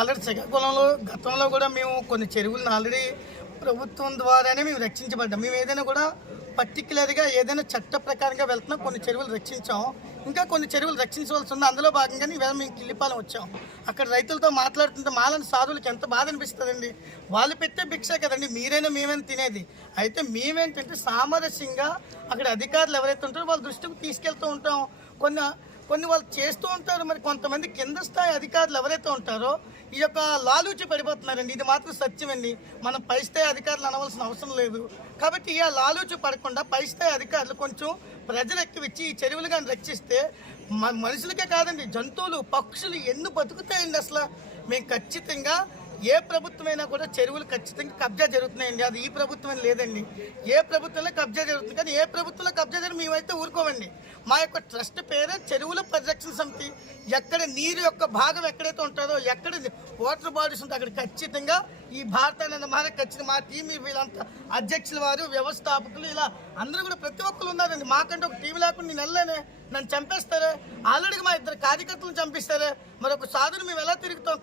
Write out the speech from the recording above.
Already శ్రీకాకుళంలో గతంలో కూడా మేము కొన్ని చెరువులను ఆల్రెడీ ప్రభుత్వం ద్వారానే మేము రక్షించబడ్డాం. మేము ఏదైనా కూడా పర్టికులర్గా ఏదైనా చట్ట ప్రకారంగా వెళ్తున్నాం. కొన్ని చెరువులు రక్షించాం, ఇంకా కొన్ని చెరువులు రక్షించవలసి ఉంది. అందులో భాగంగానే ఈవేళ మేము కిల్లిపాలెం వచ్చాం. అక్కడ రైతులతో మాట్లాడుతుంటే మాలని సాధువులకి ఎంత బాధ అనిపిస్తుందండి. వాళ్ళు పెట్టే భిక్ష కదండి మీరైనా మేమైనా తినేది. అయితే మేమేంటంటే సామరస్యంగా అక్కడ అధికారులు ఎవరైతే ఉంటారో వాళ్ళ దృష్టికి తీసుకెళ్తూ ఉంటాం. కొన్ని వాళ్ళు చేస్తూ ఉంటారు. మరి కొంతమంది కింద స్థాయి అధికారులు ఎవరైతే ఉంటారో ఈ యొక్క లాలూచి పడిపోతున్నారండి. ఇది మాత్రం సత్యమండి. మనం పై స్థాయి అధికారులు అనవలసిన అవసరం లేదు. కాబట్టి ఆ లాలూచి పడకుండా పై స్థాయి అధికారులు కొంచెం ప్రజలు ఎక్కువిచ్చి ఈ చెరువులు కానీ రక్షిస్తే మనుషులకే కాదండి, జంతువులు పక్షులు ఎన్ని బతుకుతాయండి. అసలు మేము ఖచ్చితంగా ఏ ప్రభుత్వమైనా కూడా చెరువులు ఖచ్చితంగా కబ్జా జరుగుతున్నాయండి. అది ఈ ప్రభుత్వం లేదండి. ఏ ప్రభుత్వంలో కబ్జా జరుగుతుంది, కానీ ఏ ప్రభుత్వంలో కబ్జా జరిగి మేమైతే ఊరుకోవండి. మా యొక్క ట్రస్ట్ పేరే చెరువుల పరిరక్షణ సమితి. ఎక్కడ నీరు యొక్క భాగం ఎక్కడైతే ఉంటుందో, ఎక్కడ వాటర్ బాడీస్ ఉంటే అక్కడ ఖచ్చితంగా ఈ భారతాన్ని ఖచ్చితంగా మా టీం వీళ్ళంతా అధ్యక్షుల వారు, వ్యవస్థాపకులు, ఇలా అందరూ కూడా ప్రతి ఒక్కరు ఉన్నారండి. మాకంటే ఒక టీం లేకుండా నేను వెళ్ళలేనే, నన్ను చంపేస్తారే. ఆల్రెడీ మా ఇద్దరు కార్యకర్తలను చంపిస్తారే. మరి ఒక సాధును మేము ఎలా తిరుగుతాం?